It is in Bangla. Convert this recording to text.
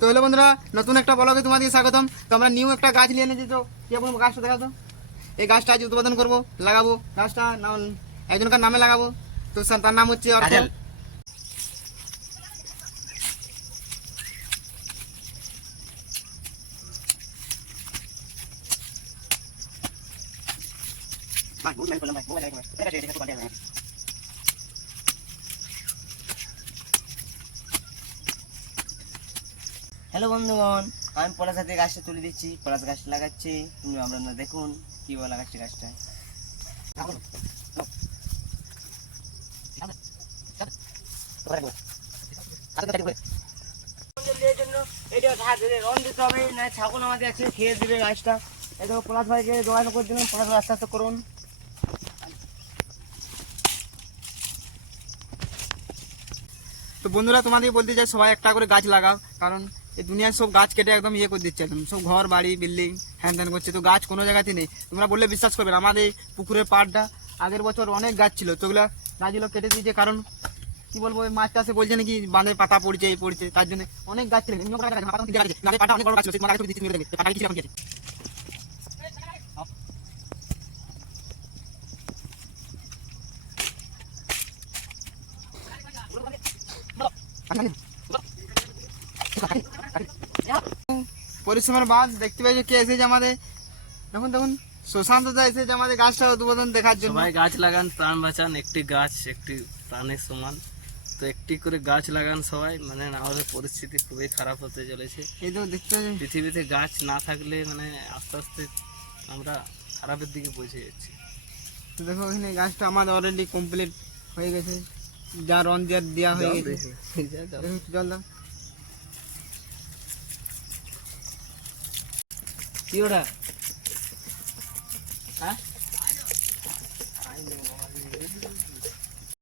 তো হলো বন্ধুরা, নতুন একটা ব্লগে তোমাদেরকে স্বাগতম। তো আমরা নিউ একটা গাছ নিয়ে এনেছি। তো কি বলবো, গাছটা দেখাতো। এই গাছটা আজ উদ্বোধন করবো, লাগাবো। গাছটা একজনকার নামে লাগাবো। তো তার নাম হচ্ছে অর্থ। হ্যালো বন্ধুগণ, আমি পলাশ হাতে গাছটা তুলে দিচ্ছি। পলাশ গাছ লাগাচ্ছি, তুমি আপনারা দেখুন কিভাবে লাগাচ্ছি গাছটা। রন দিতে হবে, না ছাগল আমাদের আছে খেয়ে দিবে গাছটা। এই দেখো পলাশ ভাইকে যোগাযোগ করে দিলাম, পলাশ ভাই আস্তে আস্তে করুন। তো বন্ধুরা, তোমাদেরকে বলতে চাই সবাই একটা করে গাছ লাগাও। কারণ এই দুনিয়ার সব গাছ কেটে একদম ইয়ে করে দিচ্ছে, একদম সব ঘর বাড়ি বিল্ডিং হ্যান ত্যান করছে। তো গাছ কোনো জায়গাতে নেই। তোমরা বললে বিশ্বাস করবে না, আমাদের এই পুকুরের পাড়টা আগের বছর অনেক গাছ ছিল, তো ওগুলো গাছগুলো কেটে দিয়েছে। কারণ কি বলবো, ওই মাছ চাষে বলছে নাকি বাঁধে পাতা পড়ছে, এই পড়ছে, তার জন্য অনেক গাছ ছিল। অনেক বড় গাছ ছিল, পাতা কিছু এখন গেছে। পরিশ্রমের বাদ দেখতে পাই যে কে এসেছে আমাদের। দেখুন দেখুন, সুশান্ত দা এসেছে আমাদের গাছটা উদ্বোধন দেখার জন্য। সবাই গাছ লাগান, প্রাণ বাঁচান। একটি গাছ একটি প্রাণের সমান। তো একটি করে গাছ লাগান সবাই, মানে আমাদের পরিস্থিতি খুবই খারাপ হতে চলেছে। এই তো দেখতে পাচ্ছি, পৃথিবীতে গাছ না থাকলে মানে আস্তে আস্তে আমরা খারাপের দিকে পৌঁছে যাচ্ছি। তো দেখো এখানে গাছটা আমাদের অলরেডি কমপ্লিট হয়ে গেছে, যা রন দেওয়া হয়ে গেছে। দেখো একটু জল দাও। কি ওটা